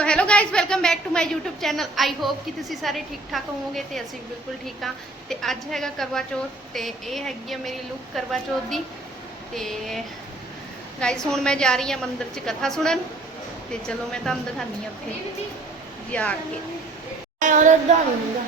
So hello guys welcome back to my YouTube channel I hope ਕਿ ਤੁਸੀਂ ਸਾਰੇ ਠੀਕ ਠਾਕ ਹੋਵੋਗੇ ਤੇ ਅਸੀਂ ਬਿਲਕੁਲ ਠੀਕ ਹਾਂ ਤੇ ਅੱਜ ਹੈਗਾ ਕਰਵਾ ਚੌਥ ਤੇ ਇਹ ਹੈਗੀ ਆ ਮੇਰੀ ਲੁੱਕ ਕਰਵਾ ਚੌਥ ਦੀ ਤੇ ਗਾਇਜ਼ ਹੁਣ ਮੈਂ ਜਾ ਰਹੀ ਹਾਂ ਮੰਦਿਰ 'ਚ ਕਥਾ ਸੁਣਨ ਤੇ ਚਲੋ ਮੈਂ ਤੁਹਾਨੂੰ ਦਿਖਾਨੀ ਆ ਉੱਥੇ ਜਾ ਕੇ ਔਰ ਇਦਾਂ ਨਹੀਂ ਹੁੰਦਾ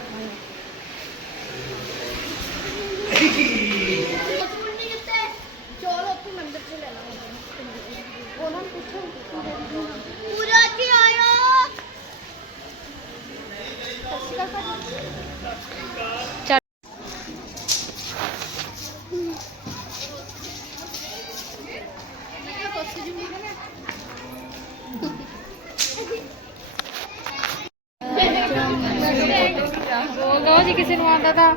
दो जी किसी ने आता था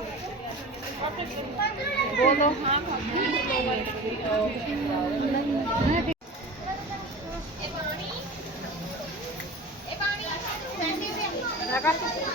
बोलो लगा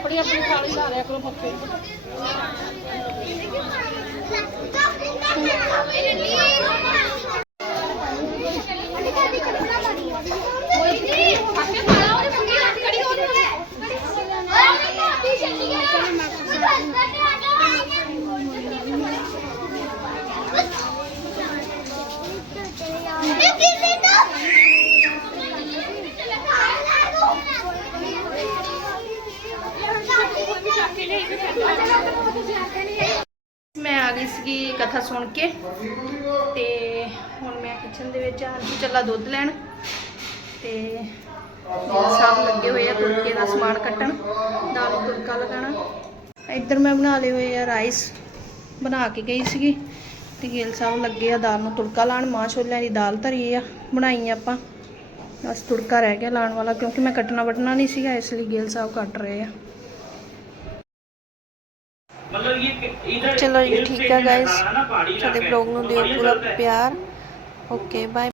ਆਪਣੀ ਆਪਣੀ ਥਾਲੀ ਲਾ ਲਿਆ ਕਰੋ ਪੱਕੇ ਮੈਂ ਆ ਗਈ ਸੀਗੀ ਕਥਾ ਸੁਣ ਕੇ ਤੇ ਹੁਣ ਮੈਂ ਕਿਚਨ ਦੇ ਵਿੱਚ ਆਂ ਜੀ ਚੱਲਾ ਦੁੱਧ ਲੈਣ ਤੇ ਸਭ ਲੱਗੇ ਹੋਏ ਆ ਤੁਰਕੇ ਦਾ ਸਮਾਨ ਕੱਟਣ, ਦਾਲ ਨੂੰ ਤੁਰਕਾ ਲਗਾਉਣਾ। ਇੱਧਰ ਮੈਂ ਬਣਾ ਲਏ ਹੋਏ ਆ ਰਾਈਸ ਬਣਾ ਕੇ ਗਈ ਸੀਗੀ। ਤੇ ਗਿੱਲ ਸਾਹਿਬ ਲੱਗੇ ਆ ਦਾਲ ਨੂੰ ਤੁਰਕਾ ਲਾਣ ਮਾਂ ਛੋਲਿਆਂ ਦੀ ਦਾਲ ਧਰੀ ਆ, ਬਣਾਈ ਆਪਾਂ। ਬਸ ਤੁੜਕਾ ਰਹਿ ਗਿਆ ਲਾਣ ਵਾਲਾ, ਕਿਉਂਕਿ ਮੈਂ ਕੱਟਣਾ ਵੱਟਣਾ ਨਹੀਂ ਸੀਗਾ, ਇਸ ਲਈ ਗੇਲ ਸਾਹਿਬ ਕੱਟ ਰਹੇ ਆ। ਚਲੋ ਜੀ ਠੀਕ ਹੈ ਗਾਇਸ ਸਾਡੇ ਬਲੌਗ ਨੂੰ ਦਿਓ ਪੂਰਾ ਪਿਆਰ। Okay bye